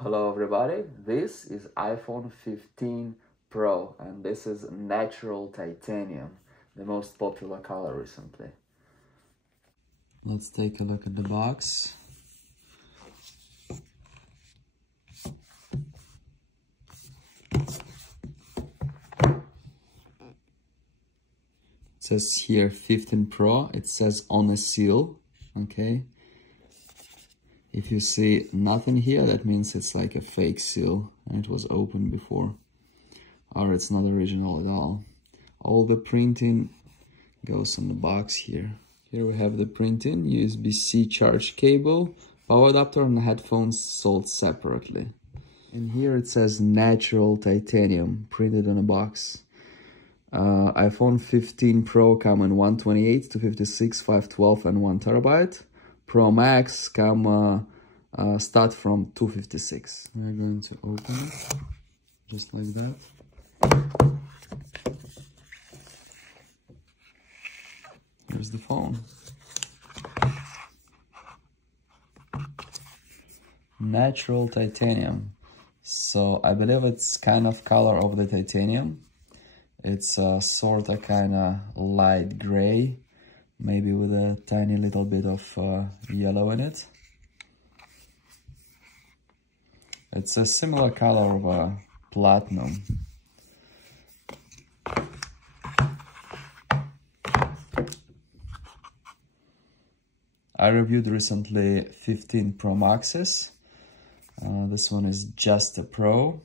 Hello everybody, this is iPhone 15 Pro and this is natural titanium, the most popular color recently. Let's take a look at the box. It says here 15 Pro, it says on a seal, okay? If you see nothing here, that means it's like a fake seal and it was opened before. Or it's not original at all. All the printing goes on the box here. Here we have the printing, USB-C charge cable, power adapter and headphones sold separately. And here it says natural titanium printed on a box. iPhone 15 Pro come in 128, 256, 512 and 1 terabyte. Pro Max come start from 256. We're going to open it just like that. Here's the phone. Natural titanium. So I believe it's kind of color of the titanium. It's sort of kind of light gray, maybe with a tiny little bit of yellow in it. It's a similar color of platinum. I reviewed recently 15 Pro Maxes. This one is just a Pro.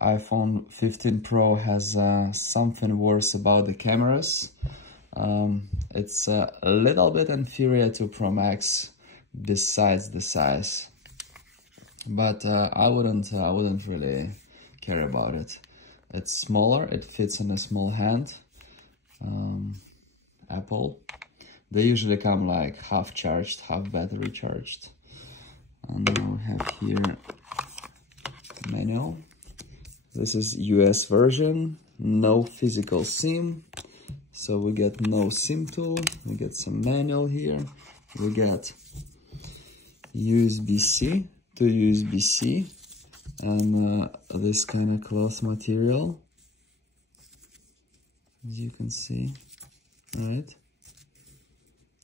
iPhone 15 Pro has something worse about the cameras. It's a little bit inferior to Pro Max besides the size. But I wouldn't really care about it. It's smaller, it fits in a small hand. Apple. They usually come like half charged, half battery charged. And now we have here manual. This is US version, no physical SIM. So we get no SIM tool, we get some manual here. We get USB-C to USB-C and this kind of cloth material, as you can see, right?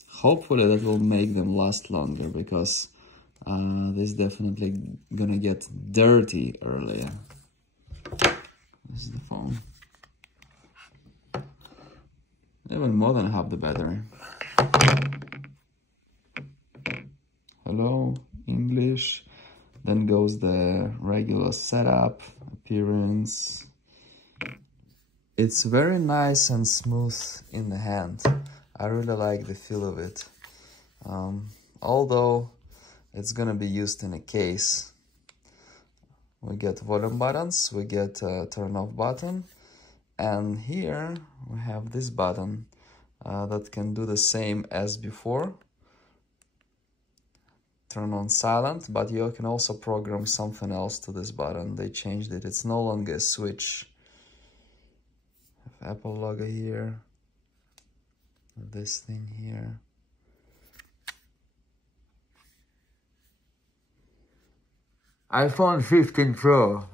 Hopefully that will make them last longer, because this is definitely gonna get dirty earlier. This is the phone. Even more than half the battery. Hello, English. Then goes the regular setup, appearance. It's very nice and smooth in the hand. I really like the feel of it. Although it's gonna be used in a case. We get volume buttons, we get a turn off button, and here we have this button that can do the same as before. Turn on silent, but you can also program something else to this button. They changed it. It's no longer a switch. Apple logo here. This thing here. iPhone 15 Pro.